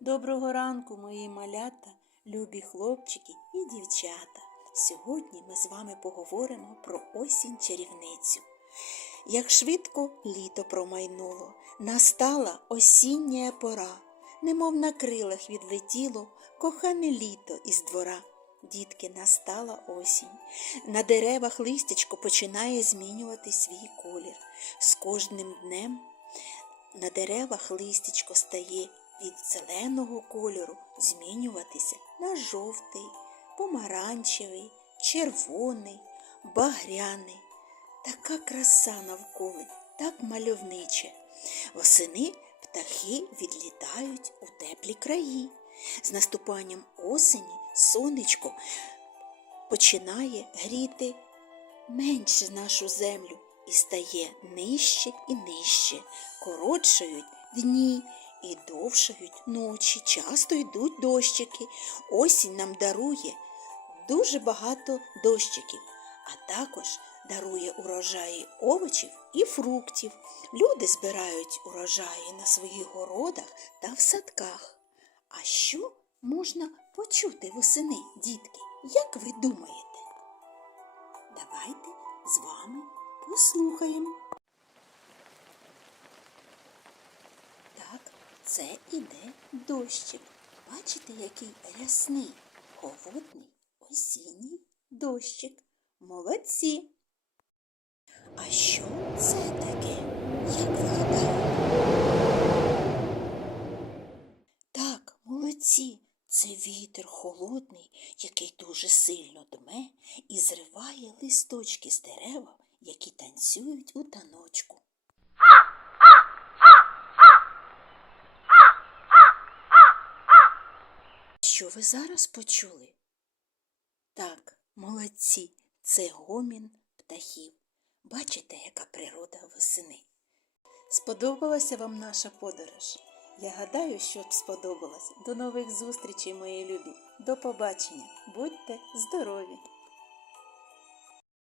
Доброго ранку, мої малята, любі хлопчики і дівчата. Сьогодні ми з вами поговоримо про осінь чарівницю. Як швидко літо промайнуло, настала осіння пора, немов на крилах відлетіло кохане літо із двора. Дітки, настала осінь. На деревах листячко починає змінювати свій колір. З кожним днем на деревах листячко стає від зеленого кольору змінюватися на жовтий, помаранчевий, червоний, багряний. Така краса навколо, так мальовниче. Восени птахи відлітають у теплі краї. З наступанням осені сонечко починає гріти менше нашу землю і стає нижче і нижче. Коротшають дні і довшають ночі. Часто йдуть дощики. Осінь нам дарує дуже багато дощиків, а також дарує урожаї овочів і фруктів. Люди збирають урожаї на своїх городах та в садках. А що можна почути восени, дітки? Як ви думаєте? Давайте з вами послухаємо. Так, це іде дощик. Бачите, який рясний, холодний, осінній дощик. Молодці. А що це таке? Як ви? Так, молодці. Це вітер холодний, який дуже сильно дме і зриває листочки з дерева, які танцюють у таночку. Що ви зараз почули? Так, молодці, це гомін птахів. Бачите, яка природа восени. Сподобалася вам наша подорож? Я гадаю, що сподобалось. До нових зустрічей, мої любі. До побачення. Будьте здорові!